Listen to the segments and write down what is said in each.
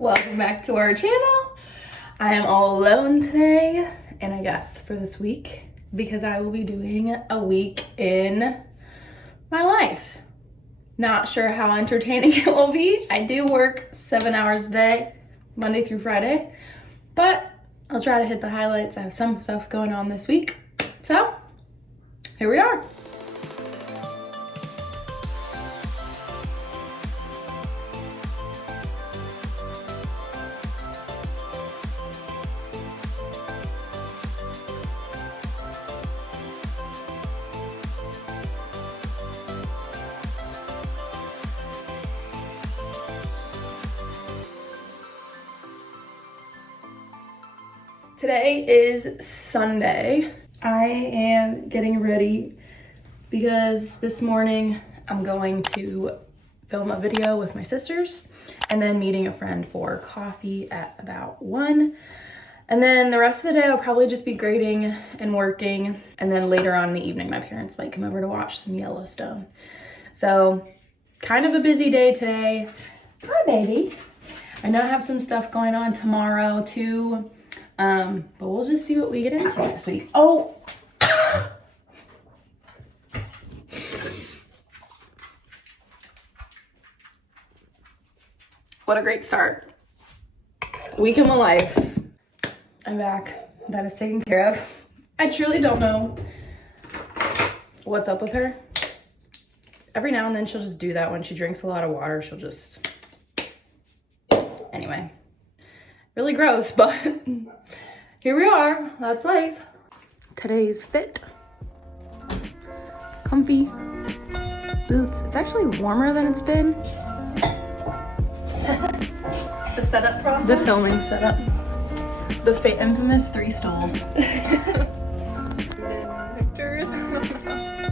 Welcome back to our channel. I am all alone today, and I guess for this week, because I will be doing a week in my life. Not sure how entertaining it will be. I do work 7 hours a day, Monday through Friday, but I'll try to hit the highlights. I have some stuff going on this week. So, here we are. Today is Sunday. I am getting ready because this morning I'm going to film a video with my sisters and then meeting a friend for coffee at about 1. And then the rest of the day I'll probably just be grading and working. And then later on in the evening, my parents might come over to watch some Yellowstone. So kind of a busy day today. Hi, baby. I know I have some stuff going on tomorrow too. But we'll just see what we get into this week. Oh! What a great start. Week in my life. I'm back. That is taken care of. I truly don't know what's up with her. Every now and then she'll just do that when she drinks a lot of water. She'll just... Anyway. Really gross, but here we are. That's life. Today's fit. Comfy boots. It's actually warmer than it's been. The setup process? The filming setup. The infamous 3 stools. Pictures.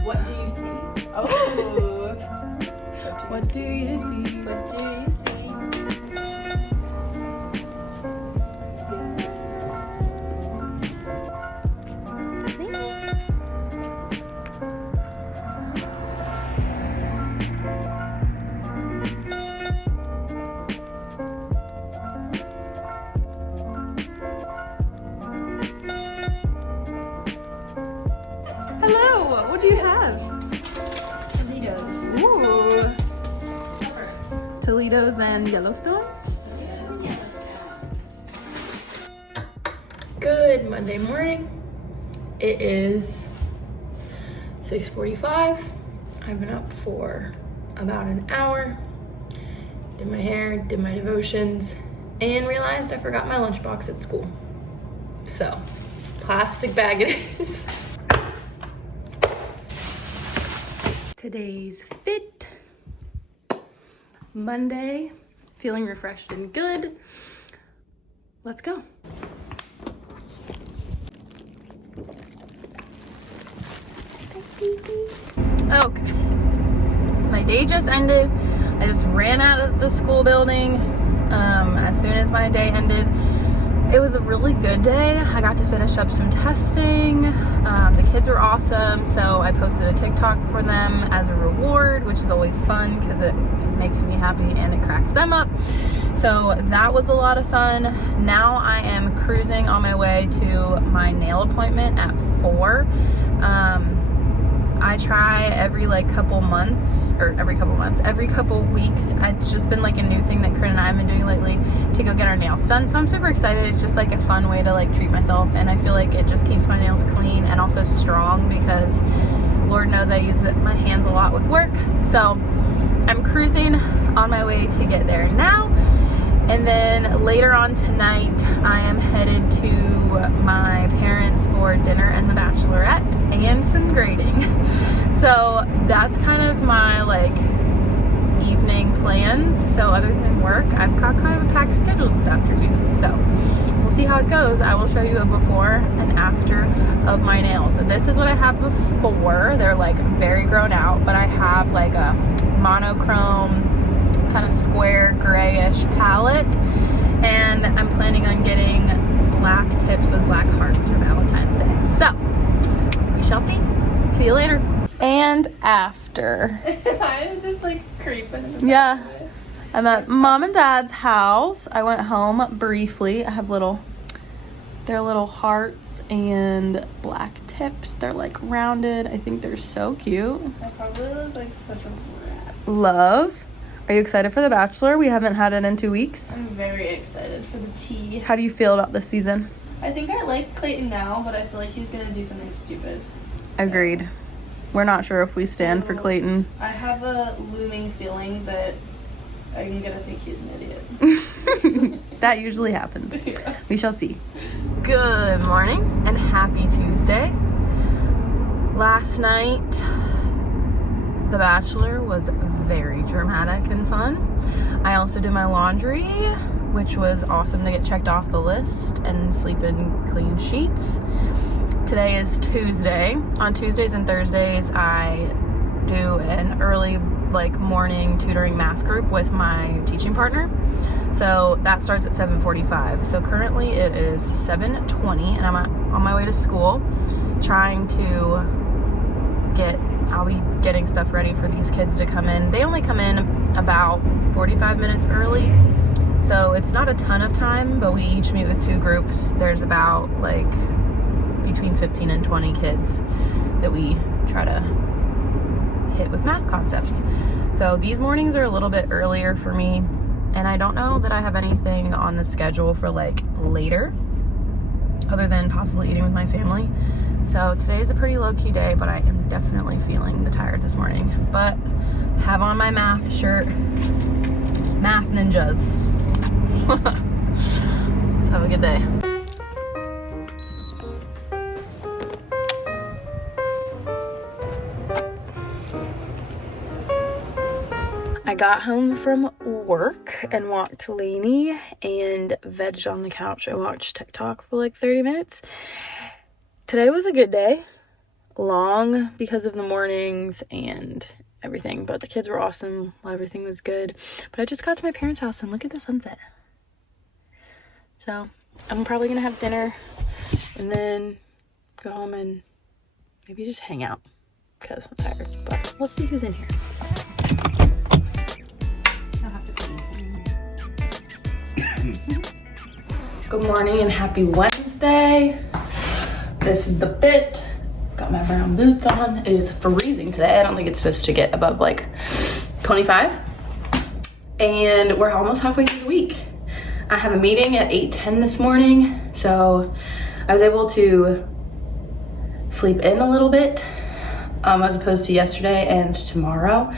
What do you see? Oh. What do you see? What do you see? Hello, what do you have? Toledo's. Ooh. Toledo's and Yellowstone? Good Monday morning. It is 6:45. I've been up for about an hour. Did my hair, did my devotions, and realized I forgot my lunchbox at school. So, plastic bag it is. Today's fit. Monday. Feeling refreshed and good. Let's go. Okay. My day just ended. I just ran out of the school building as soon as my day ended. It was a really good day. I got to finish up some testing. The kids were awesome, so I posted a TikTok for them as a reward, which is always fun because it makes me happy and it cracks them up. So that was a lot of fun. Now I am cruising on my way to my nail appointment at 4. I try every couple weeks. It's just been like a new thing that Corinne and I have been doing lately to go get our nails done. So I'm super excited. It's just like a fun way to treat myself, and I feel like it just keeps my nails clean and also strong because Lord knows I use my hands a lot with work. So I'm cruising on my way to get there now. And then later on tonight, I am headed to my parents for dinner and the Bachelorette and some grading. So that's kind of my evening plans. So other than work, I've got kind of a packed schedule this afternoon. So we'll see how it goes. I will show you a before and after of my nails. So this is what I have before. They're very grown out, but I have a monochrome kind of square grayish palette, and I'm planning on getting black tips with black hearts for Valentine's Day. So we shall see. See you later. And after. I'm just creeping. Yeah. I'm at mom and dad's house. I went home briefly. I have they're little hearts and black tips. They're like rounded. I think they're so cute. I probably look like such a rat. Love. Are you excited for The Bachelor? We haven't had it in 2 weeks. I'm very excited for the tea. How do you feel about this season? I think I like Clayton now, but I feel like he's gonna do something stupid. So. Agreed. We're not sure if we stand for Clayton. I have a looming feeling that I'm gonna think he's an idiot. That usually happens. Yeah. We shall see. Good morning and happy Tuesday. Last night, The Bachelor was very dramatic and fun. I also did my laundry, which was awesome to get checked off the list and sleep in clean sheets. Today is Tuesday. On Tuesdays and Thursdays, I do an early morning tutoring math group with my teaching partner. So that starts at 7:45. So currently it is 7:20 and I'm on my way to school trying to I'll be getting stuff ready for these kids to come in. They only come in about 45 minutes early. So it's not a ton of time, but we each meet with 2 groups. There's about between 15 and 20 kids that we try to hit with math concepts. So these mornings are a little bit earlier for me, and I don't know that I have anything on the schedule for later other than possibly eating with my family. So today is a pretty low-key day, but I am definitely feeling the tired this morning. But I have on my math shirt. Math ninjas. Let's have a good day. I got home from work and walked to Lainey and vegged on the couch. I watched TikTok for 30 minutes. Today was a good day. Long because of the mornings and everything, but the kids were awesome. Everything was good. But I just got to my parents' house and look at the sunset. So I'm probably gonna have dinner and then go home and maybe just hang out because I'm tired. But let's see who's in here. Good morning and happy Wednesday. This is the fit. Got my brown boots on. It is freezing today. I don't think it's supposed to get above 25. And we're almost halfway through the week. I have a meeting at 8:10 this morning, so I was able to sleep in a little bit as opposed to yesterday and tomorrow.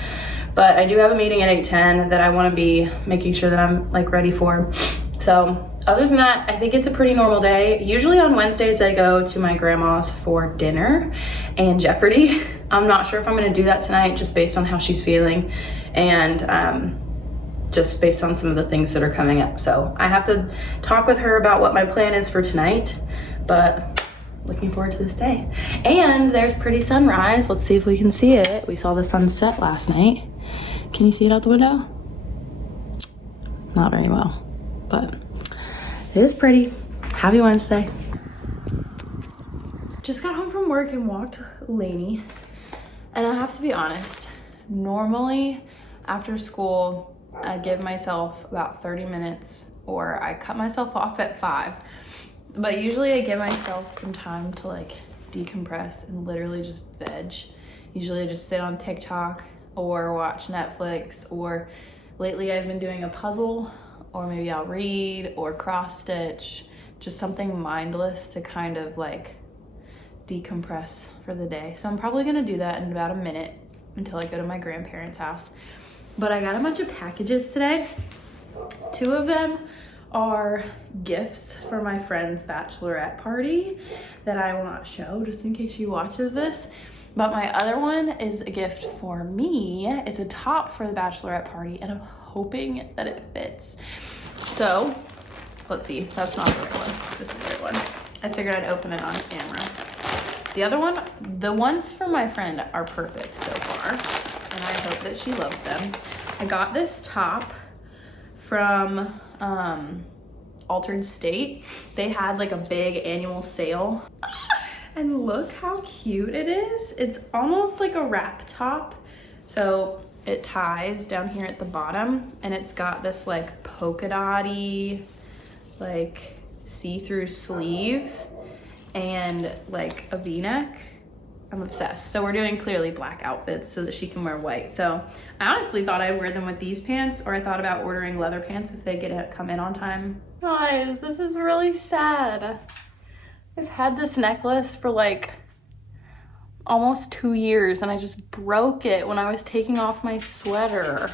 But I do have a meeting at 8:10 that I want to be making sure that I'm ready for. So other than that, I think it's a pretty normal day. Usually on Wednesdays, I go to my grandma's for dinner and Jeopardy. I'm not sure if I'm gonna do that tonight just based on how she's feeling and just based on some of the things that are coming up. So I have to talk with her about what my plan is for tonight, but looking forward to this day. And there's pretty sunrise. Let's see if we can see it. We saw the sunset last night. Can you see it out the window? Not very well, but it is pretty. Happy Wednesday. Just got home from work and walked Lainey. And I have to be honest, normally after school, I give myself about 30 minutes or I cut myself off at 5. But usually I give myself some time to decompress and literally just veg. Usually I just sit on TikTok or watch Netflix, or lately I've been doing a puzzle, or maybe I'll read or cross stitch, just something mindless to kind of decompress for the day. So I'm probably gonna do that in about a minute until I go to my grandparents' house. But I got a bunch of packages today. 2 of them are gifts for my friend's bachelorette party that I will not show just in case she watches this. But my other one is a gift for me. It's a top for the bachelorette party and I'm hoping that it fits. So let's see, that's not the right one. This is the right one. I figured I'd open it on camera. The other one, the ones for my friend are perfect so far and I hope that she loves them. I got this top from Altered State. They had a big annual sale and look how cute it is. It's almost like a wrap top. So it ties down here at the bottom, and it's got this like polka dotty, like see-through sleeve and like a v-neck. I'm obsessed. So we're doing clearly black outfits so that she can wear white. So I honestly thought I'd wear them with these pants, or I thought about ordering leather pants if they come in on time. Guys, this is really sad. I've had this necklace for like almost 2 years, and I just broke it when I was taking off my sweater.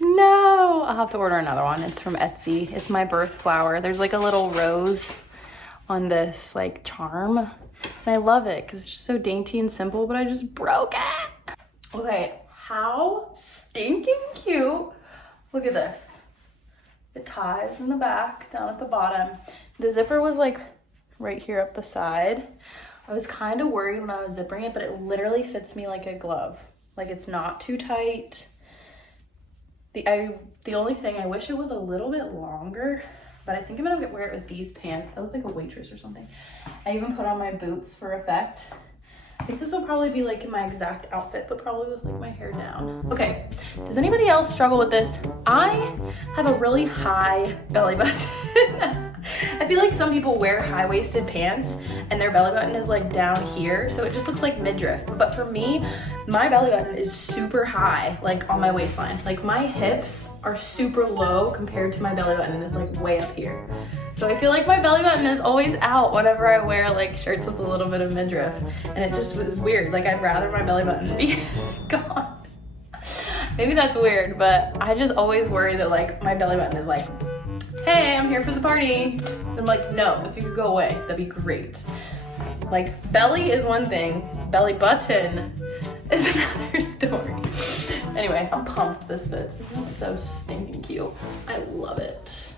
No, I'll have to order another one. It's from Etsy. It's my birth flower. There's like a little rose on this like charm, and I love it because it's just so dainty and simple, but I just broke it. Okay, how stinking cute. Look at this. It ties in the back, down at the bottom. The zipper was like right here up the side. I was kind of worried when I was zippering it, but it literally fits me like a glove. Like, it's not too tight. The only thing, I wish it was a little bit longer, but I think I'm gonna wear it with these pants. I look like a waitress or something. I even put on my boots for effect. I think this will probably be like my exact outfit, but probably with like my hair down. Okay, does anybody else struggle with this? I have a really high belly button. I feel like some people wear high-waisted pants and their belly button is like down here, so it just looks like midriff. But for me, my belly button is super high, like on my waistline. Like my hips are super low compared to my belly button, and it's like way up here. So I feel like my belly button is always out whenever I wear like shirts with a little bit of midriff, and it just was weird. Like, I'd rather my belly button be gone. Maybe that's weird, but I just always worry that like my belly button is like, hey, I'm here for the party. And I'm like, no, if you could go away, that'd be great. Like, belly is one thing, belly button is another story. Anyway, I'm pumped this fits. This is so stinking cute. I love it.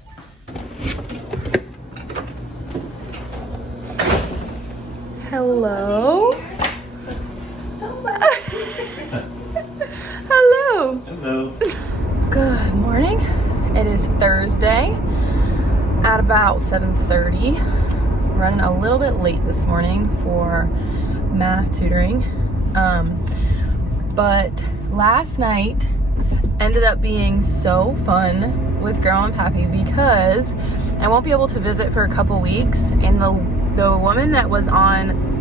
Hello? Hello. Hello. Good morning. It is Thursday at about 7:30. Running a little bit late this morning for math tutoring. But last night ended up being so fun with Girl and Pappy because I won't be able to visit for a couple weeks, and the woman that was on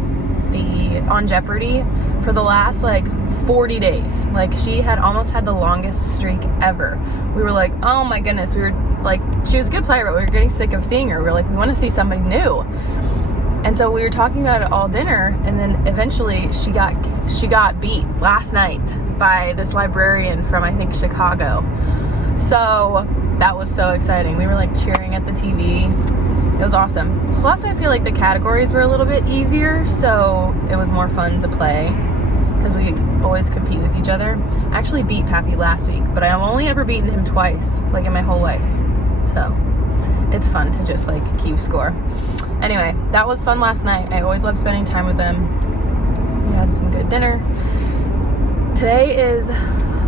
Jeopardy for the last like 40 days, like she had almost had the longest streak ever. We were like, oh my goodness, we were like, she was a good player, but we were getting sick of seeing her. We were like, we want to see somebody new. And so we were talking about it all dinner, and then eventually she got beat last night by this librarian from, I think, Chicago. So that was so exciting. We were like cheering at the TV. It was awesome. Plus, I feel like the categories were a little bit easier, so it was more fun to play because we always compete with each other. I actually beat Pappy last week, but I've only ever beaten him twice, like in my whole life. So it's fun to just like keep score. Anyway, that was fun last night. I always love spending time with them. We had some good dinner. Today is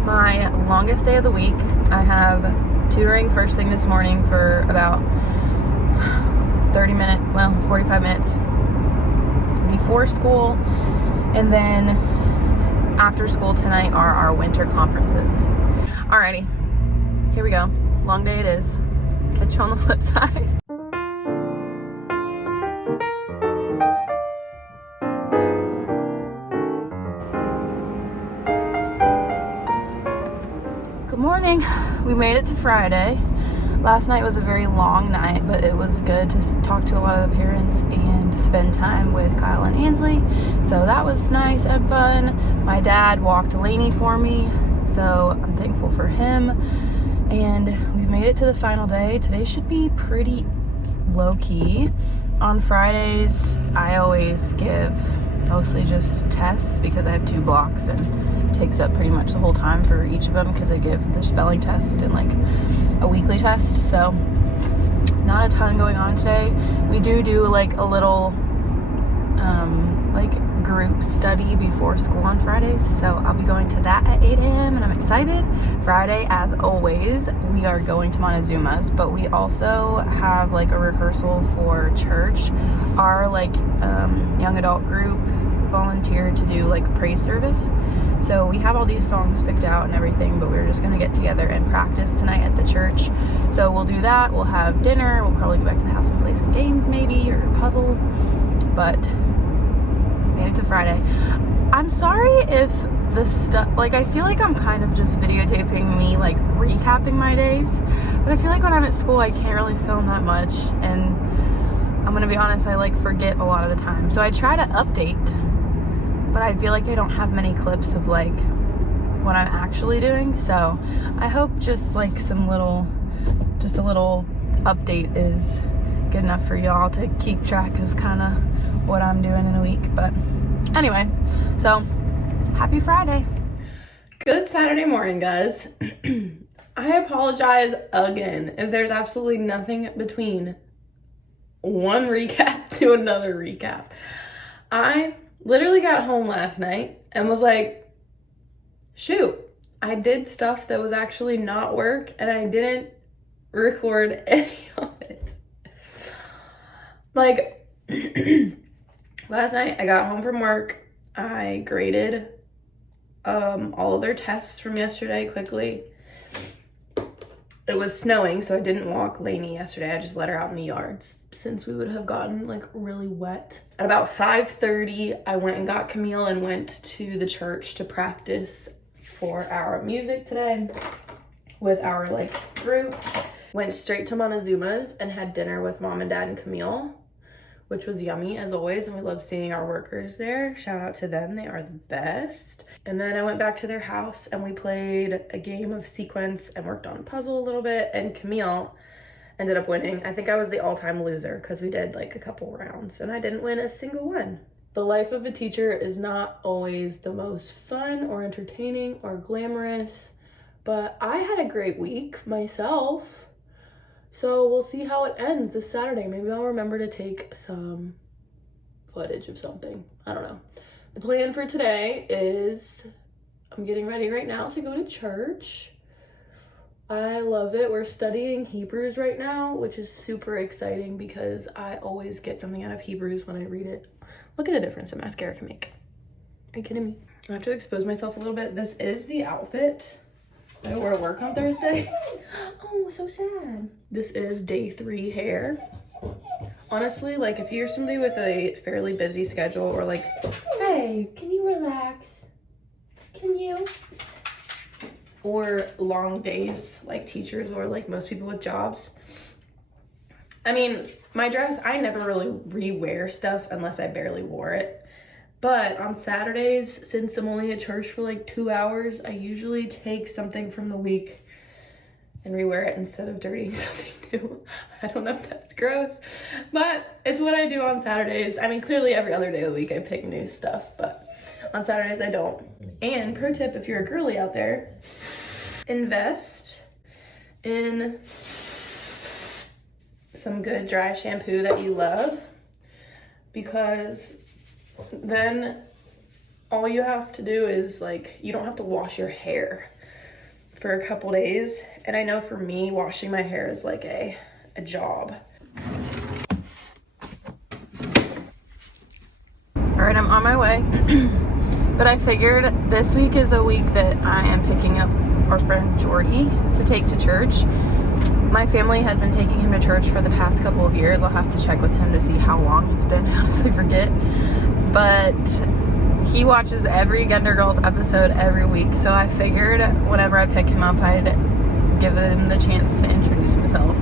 my longest day of the week. I have tutoring first thing this morning for about 45 minutes before school, and then after school tonight are our winter conferences. Alrighty, here we go. Long day it is. Catch you on the flip side. Good morning. We made it to Friday. Last night was a very long night, but it was good to talk to a lot of the parents and spend time with Kyle and Ansley. So that was nice and fun. My dad walked Lainey for me, so I'm thankful for him. And we've made it to the final day. Today should be pretty low-key. On Fridays, I always give mostly just tests because I have 2 blocks and it takes up pretty much the whole time for each of them because I give the spelling test and like a weekly test. So not a ton going on today. We do like a little like group study before school on Fridays, so I'll be going to that at 8 a.m. and I'm excited. Friday, as always, we are going to Montezuma's, but we also have like a rehearsal for church. Our like young adult group volunteered to do like a praise service. So we have all these songs picked out and everything, but we're just gonna get together and practice tonight at the church. So we'll do that, we'll have dinner, we'll probably go back to the house and play some games maybe, or a puzzle. But made it to Friday. I'm sorry if the stuff, like, I feel like I'm kind of just videotaping me, like, recapping my days, but I feel like when I'm at school I can't really film that much, and I'm gonna be honest, I like forget a lot of the time. So I try to update, but I feel like I don't have many clips of like what I'm actually doing. So I hope just like just a little update is good enough for y'all to keep track of kind of what I'm doing in a week. But anyway, so happy Friday. Good Saturday morning, guys. I apologize again if there's absolutely nothing between one recap to another recap. I literally got home last night and was like, shoot, I did stuff that was actually not work and I didn't record any of it. Like, last night I got home from work, I graded all of their tests from yesterday quickly. It was snowing, so I didn't walk Lainey yesterday. I just let her out in the yards since we would have gotten like really wet. At about 5:30, I went and got Camille and went to the church to practice for our music today with our like group. Went straight to Montezuma's and had dinner with Mom and Dad and Camille, which was yummy as always, and we love seeing our workers there. Shout out to them, they are the best. And then I went back to their house and we played a game of sequence and worked on a puzzle a little bit, and Camille ended up winning. I think I was the all-time loser because we did like a couple rounds and I didn't win a single one. The life of a teacher is not always the most fun or entertaining or glamorous, but I had a great week myself. So we'll see how it ends this Saturday. Maybe I'll remember to take some footage of something. I don't know. The plan for today is I'm getting ready right now to go to church. I love it. We're studying Hebrews right now, which is super exciting because I always get something out of Hebrews when I read it. Look at the difference a mascara can make. Are you kidding me? I have to expose myself a little bit. This is the outfit I wore to work on Thursday. Oh, so sad. This is day 3 hair. Honestly, like if you're somebody with a fairly busy schedule or like, hey, can you relax? Can you? Or long days like teachers or like most people with jobs. I mean, my dress, I never really rewear stuff unless I barely wore it. But on Saturdays, since I'm only at church for like 2 hours, I usually take something from the week and rewear it instead of dirtying something new. I don't know if that's gross, but it's what I do on Saturdays. I mean, clearly every other day of the week I pick new stuff, but on Saturdays I don't. And pro tip, if you're a girly out there, invest in some good dry shampoo that you love, because then all you have to do is like, you don't have to wash your hair for a couple days. And I know for me, washing my hair is like a job. All right, I'm on my way. But I figured this week is a week that I am picking up our friend Jordy to take to church. My family has been taking him to church for the past couple of years. I'll have to check with him to see how long it's been. I honestly forget. But he watches every Gunder Girls episode every week. So I figured whenever I pick him up, I'd give him the chance to introduce himself.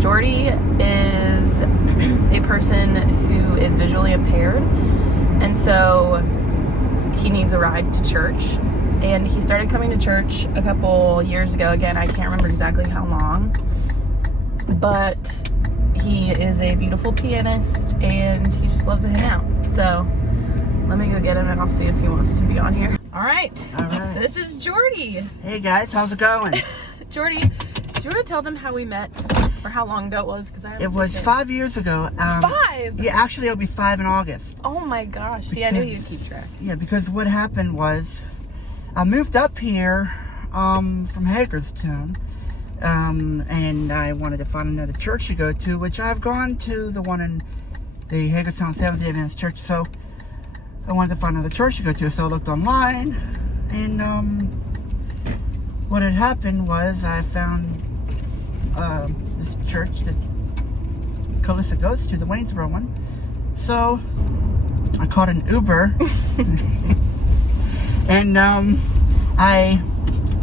Jordy is a person who is visually impaired. And so he needs a ride to church. And he started coming to church a couple years ago. Again, I can't remember exactly how long. But he is a beautiful pianist and he just loves to hang out. So let me go get him and I'll see if he wants to be on here. All right. This is Jordy. Hey guys, how's it going? Jordy, do you want to tell them how we met or how long ago it was? Because it was 5 years ago. 5? Yeah, actually it'll be 5 in August. Oh my gosh. See, I knew you'd keep track. Yeah, because what happened was I moved up here from Hagerstown. And I wanted to find another church to go to, which I've gone to the one in the Hagerstown Seventh-day Adventist Church. So I wanted to find another church to go to, so I looked online, and what had happened was I found this church that Kalyssa goes to, the Waynesboro one. So I called an Uber, and I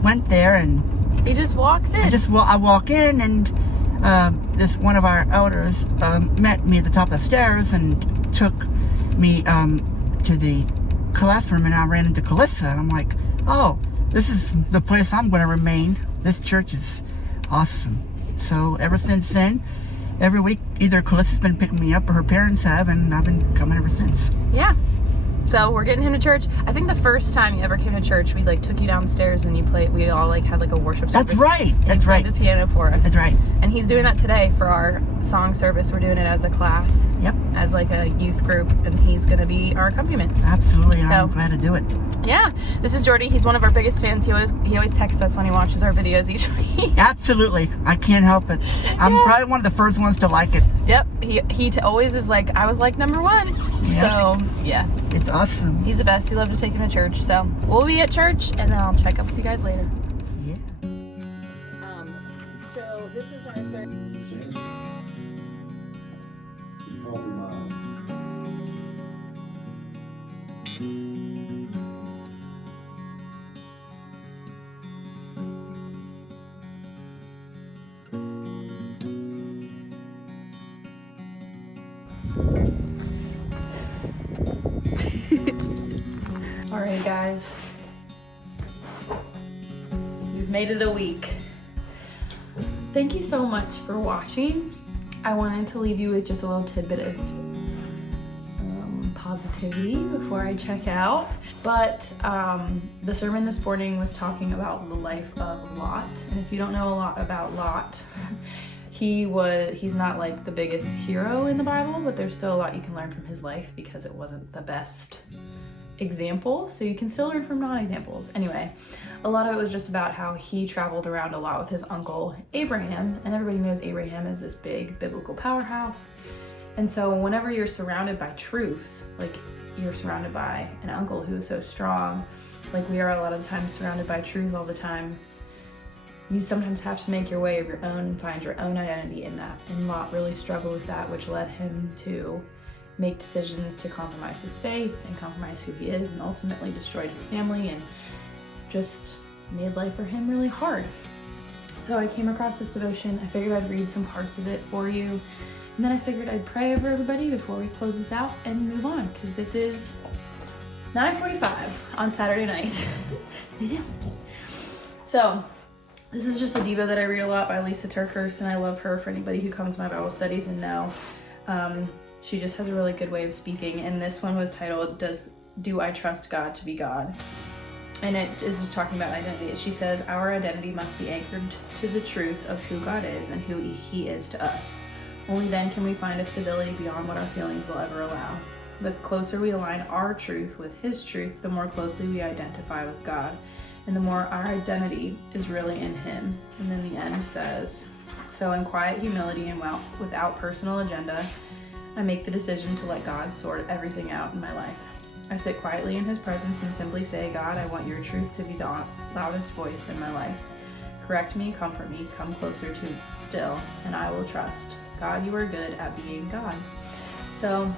went there, and he just walks in. I walk in, and this one of our elders met me at the top of the stairs and took me to the classroom, and I ran into Kalyssa, and I'm like, oh, this is the place I'm going to remain. This church is awesome. So ever since then, every week, either Kalyssa's been picking me up or her parents have, and I've been coming ever since. Yeah. So we're getting him to church. I think the first time you ever came to church, we like took you downstairs and you played. We all like had like a worship service. That's right. And That's you right. played the piano for us. That's right. And he's doing that today for our song service. We're doing it as a class. Yep. As like a youth group, and he's going to be our accompaniment. Absolutely. So, I'm glad to do it. Yeah. This is Jordy. He's one of our biggest fans. He always texts us when he watches our videos each week. Absolutely. I can't help it. I'm probably one of the first ones to like it. Yep. He always is like, I was like number one. Yep. So yeah. It's awesome. He's the best. We love to take him to church. So we'll be at church, and then I'll check up with you guys later. Yeah. So this is our third. All right, guys. We've made it a week. Thank you so much for watching. I wanted to leave you with just a little tidbit of positivity before I check out. But the sermon this morning was talking about the life of Lot. And if you don't know a lot about Lot, he's not like the biggest hero in the Bible, but there's still a lot you can learn from his life because it wasn't the best example, so you can still learn from non-examples. Anyway, a lot of it was just about how he traveled around a lot with his uncle Abraham, and everybody knows Abraham is this big biblical powerhouse. And so whenever you're surrounded by truth, like you're surrounded by an uncle who is so strong, like we are a lot of times surrounded by truth all the time, you sometimes have to make your way of your own and find your own identity in that. And Lot really struggled with that, which led him to make decisions to compromise his faith and compromise who he is, and ultimately destroyed his family and just made life for him really hard. So I came across this devotion. I figured I'd read some parts of it for you, and then I figured I'd pray over everybody before we close this out and move on, because it is 9:45 on Saturday night. So this is just a Devo that I read a lot by Lisa Turkhurst, and I love her. For anybody who comes to my Bible studies and know, she just has a really good way of speaking. And this one was titled, Do I Trust God to Be God? And it is just talking about identity. She says, our identity must be anchored to the truth of who God is and who he is to us. Only then can we find a stability beyond what our feelings will ever allow. The closer we align our truth with his truth, the more closely we identify with God, and the more our identity is really in him. And then the end says, so in quiet humility and without personal agenda, I make the decision to let God sort everything out in my life. I sit quietly in his presence and simply say, God, I want your truth to be the loudest voice in my life. Correct me, comfort me, come closer to still, and I will trust. God, you are good at being God. So,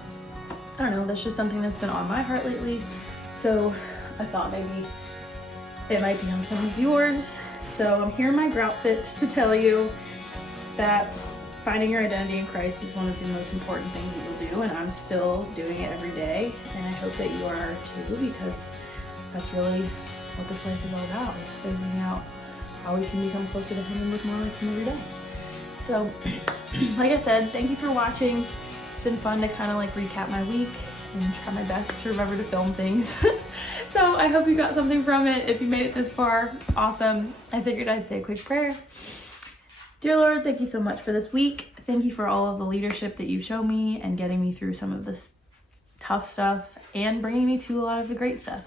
I don't know, that's just something that's been on my heart lately. So I thought maybe it might be on some of yours. So I'm here in my groutfit to tell you that finding your identity in Christ is one of the most important things that you'll do, and I'm still doing it every day, and I hope that you are too, because that's really what this life is all about, is figuring out how we can become closer to him and look more like him every day. So, like I said, thank you for watching. It's been fun to kind of like recap my week and try my best to remember to film things. So I hope you got something from it. If you made it this far, awesome. I figured I'd say a quick prayer. Dear Lord, thank you so much for this week. Thank you for all of the leadership that you show me and getting me through some of this tough stuff and bringing me to a lot of the great stuff.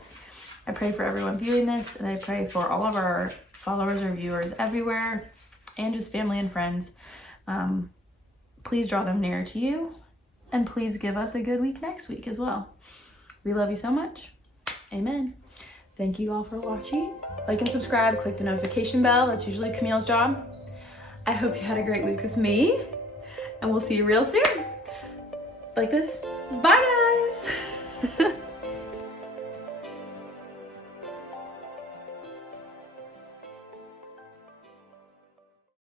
I pray for everyone viewing this, and I pray for all of our followers or viewers everywhere, and just family and friends. Please draw them nearer to you, and please give us a good week next week as well. We love you so much. Amen. Thank you all for watching. Like and subscribe, click the notification bell. That's usually Camille's job. I hope you had a great week with me, and we'll see you real soon. Like this. Bye, guys.